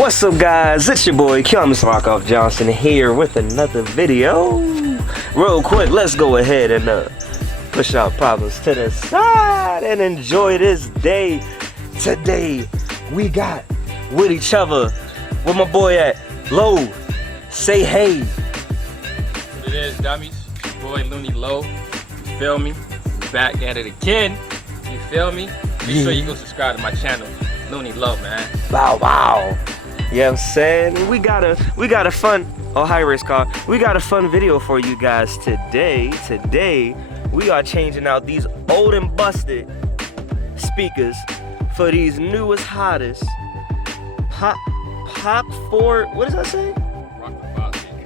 What's up, guys? It's your boy Mr. Rockoff Johnson here with another video. Real quick, let's go ahead and push our problems to the side and enjoy this day. Today we got with each other. Where my boy at? Low. Say hey. What it is, dummies? Boy Looney Low. You feel me? Back at it again. You feel me? Make sure you go subscribe to my channel, Looney Low, man. Wow, wow. Yeah, I'm saying we got a fun high race car. We got a fun video for you guys today. Today we are changing out these old and busted speakers for these newest, hottest pop 4. What does that say?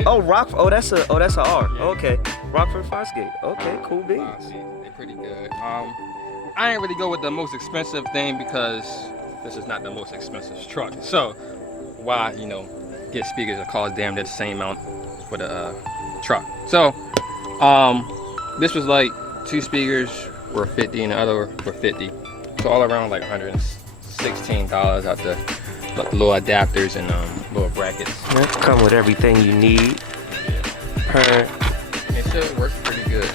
Rockford Fosgate. Oh, that's a R. Yeah. Okay, Rockford Fosgate. Okay, cool beans. They're pretty good. I ain't really go with the most expensive thing because this is not the most expensive truck. So why, get speakers that cost damn near the same amount for the truck. So this was like 2 speakers were 50 and the other were 50. So all around like $116 out the little adapters and little brackets. That come with everything you need. Yeah. It should work pretty good.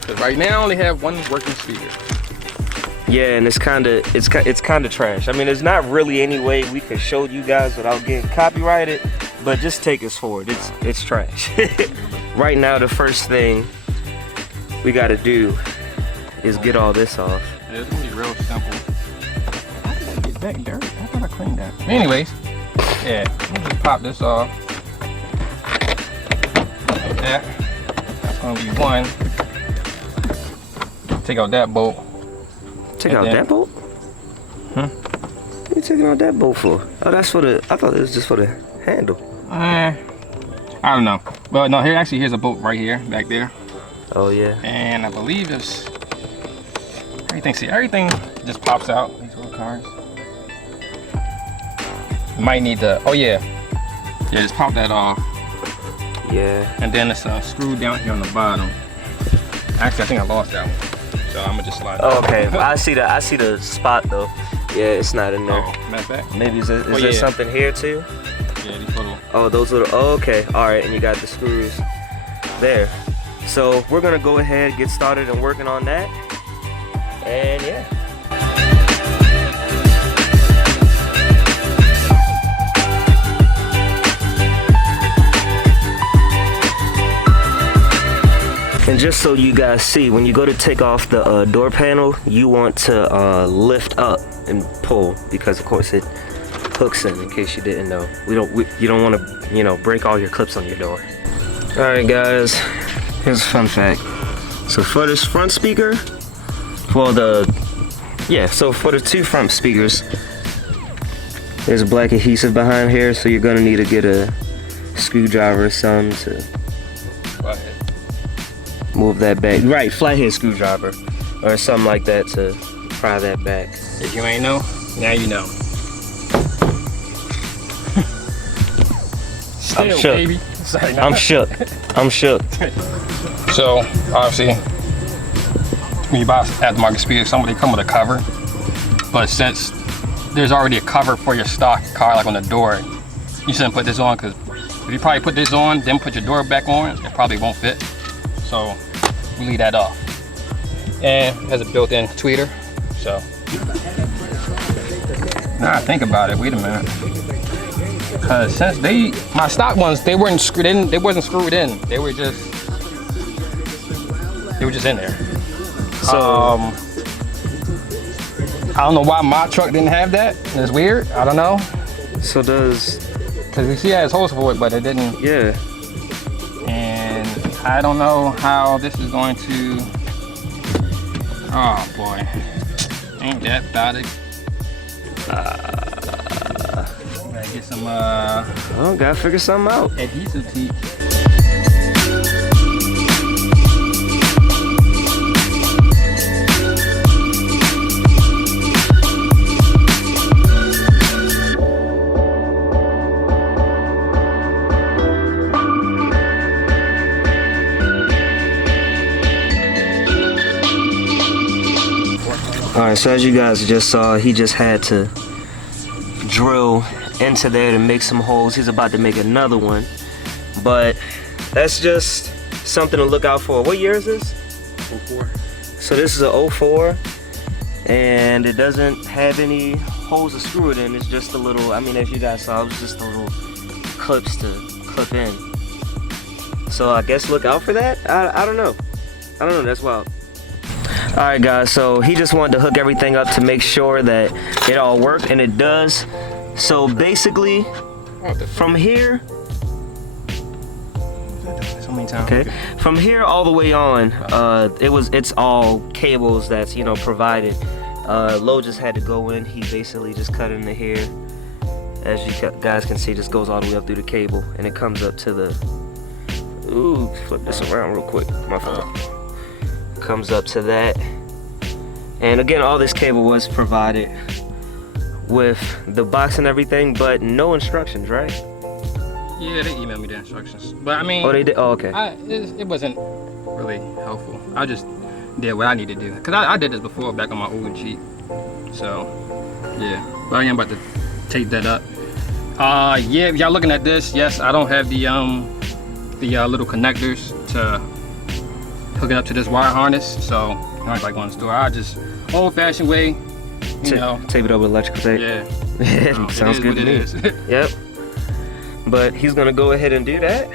Cause right now I only have one working speaker. Yeah, and it's kind of trash. I mean, there's not really any way we could show you guys without getting copyrighted, but just take us for it. It's trash. Right now, the first thing we got to do is get all this off. It's gonna be real simple. How did I get that dirty? I thought I cleaned that. Anyways, yeah, let me just pop this off. Like that. That's gonna be one. Take out that bolt. Take out that bolt? What are you taking out that bolt for? Oh, that's for the, I thought it was just for the handle. I don't know. Well, no, here's a bolt right here, back there. Oh, yeah. And I believe there's everything just pops out, these little cars. Might need to, oh yeah. Yeah, just pop that off. Yeah. And then it's screwed down here on the bottom. Actually, I think I lost that one. So I'm gonna just slide. Oh, okay. I see the spot though. Yeah, it's not in there. Oh, matter of fact. Maybe is there something here too? Yeah, these little. Oh, those little. Oh, okay. All right, and you got the screws there. So we're gonna go ahead, get started, and working on that. And yeah. And just so you guys see, when you go to take off the door panel, you want to lift up and pull, because of course it hooks in case you didn't know. You don't want to, break all your clips on your door. All right, guys, here's a fun fact. So for this front speaker, for the 2 front speakers, there's a black adhesive behind here, so you're gonna need to get a screwdriver or something to move that back. Right, flathead screwdriver or something like that to pry that back. If you ain't know, now you know. I'm shook. Baby. Sorry, I'm shook. I'm shook. So obviously, when you buy aftermarket speakers, some of them come with a cover. But since there's already a cover for your stock car, like on the door, you shouldn't put this on, because if you probably put this on, then put your door back on, it probably won't fit. So we leave that off. And it has a built-in tweeter. So now I think about it, wait a minute. Cause since my stock ones, they weren't screwed in, they wasn't screwed in. They were just in there. So I don't know why my truck didn't have that. It's weird. I don't know. So cause you see it has holes for it, but it didn't. Yeah. And I don't know how this is going to. Oh boy, ain't that about it? Gotta get some. Oh, gotta figure something out. Adhesive tape. Alright, so as you guys just saw, he just had to drill into there to make some holes. He's about to make another one, but that's just something to look out for. What year is this? 04. So this is a 04, and it doesn't have any holes to screw it in. It's just a little, I mean, as you guys saw, it was just a little clips to clip in. So I guess look out for that. I don't know. That's wild. All right, guys, so he just wanted to hook everything up to make sure that it all worked, and it does. So basically, from here, So many times. okay, from here all the way on, it's all cables that's, you know, provided. Lo just had to go in. He basically just cut into here. As you guys can see, just goes all the way up through the cable, and it comes up to the. Ooh, flip this around real quick. My fault. Comes up to that, and again, all this cable was provided with the box and everything, but no instructions, right? Yeah, they emailed me the instructions, but I mean, Oh, they did. Oh, okay. It wasn't really helpful. I just did what I need to do, because I did this before back on my old Jeep. So yeah, but I am about to tape that up. Yeah, if y'all looking at this, yes, I don't have the little connectors to hook it up to this wire harness, so I don't like going to the store. I just old-fashioned way, you know. Tape it up with electrical tape. Yeah. Sounds good to me. Yep. But he's gonna go ahead and do that,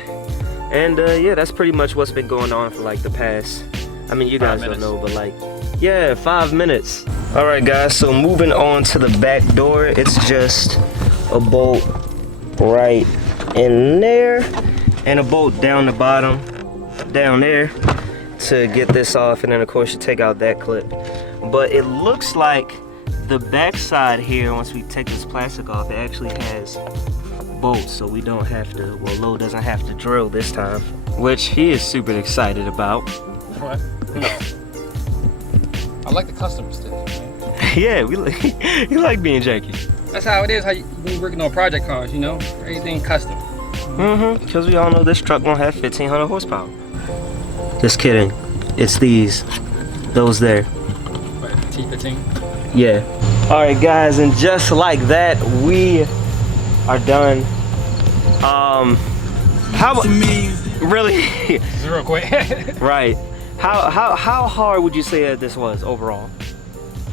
and yeah, that's pretty much what's been going on for like the past. I mean, you guys don't know, but like, yeah, 5 minutes. All right, guys. So moving on to the back door, it's just a bolt right in there, and a bolt down the bottom, down there, to get this off, and then of course you take out that clip. But it looks like the back side here, once we take this plastic off, it actually has bolts, so we don't have to, well, Lo doesn't have to drill this time, which he is super excited about. What? I like the custom stuff, man. Yeah, you like being janky. That's how it is, how you be working on project cars, you know? Everything custom. Because we all know this truck won't have 1,500 horsepower. Just kidding. It's those there. What, T15? Yeah. All right, guys, and just like that, we are done. How really? This is real quick. Right. How hard would you say that this was overall?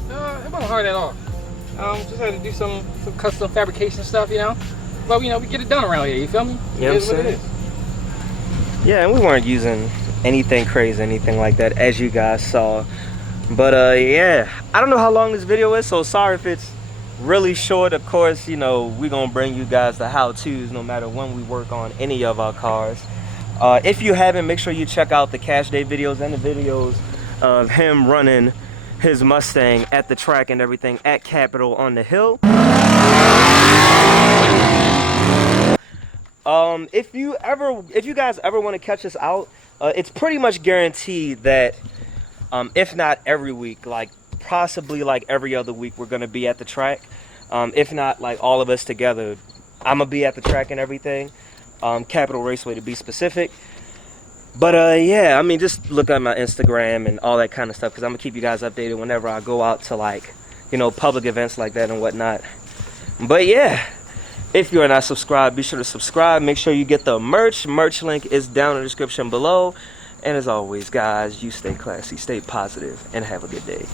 It wasn't hard at all. Just had to do some custom fabrication stuff, you know. But you know, we get it done around here. You feel me? You know what I'm saying? It is. Yeah, and we weren't using anything crazy, anything like that, as you guys saw. But yeah, I don't know how long this video is, so sorry if it's really short. Of course, you know, we're gonna bring you guys the how-tos no matter when we work on any of our cars. If you haven't, make sure you check out the Cash Day videos and the videos of him running his Mustang at the track and everything at Capitol on the hill. If you guys ever want to catch us out, it's pretty much guaranteed that if not every week, like possibly like every other week, we're gonna be at the track. If not like all of us together, I'm gonna be at the track and everything. Capitol Raceway to be specific. But yeah, I mean, just look at my Instagram and all that kind of stuff, because I'm gonna keep you guys updated whenever I go out to, like, you know, public events like that and whatnot. But yeah, if you're not subscribed, be sure to subscribe. Make sure you get the merch. Merch link is down in the description below. And as always, guys, you stay classy, stay positive, and have a good day.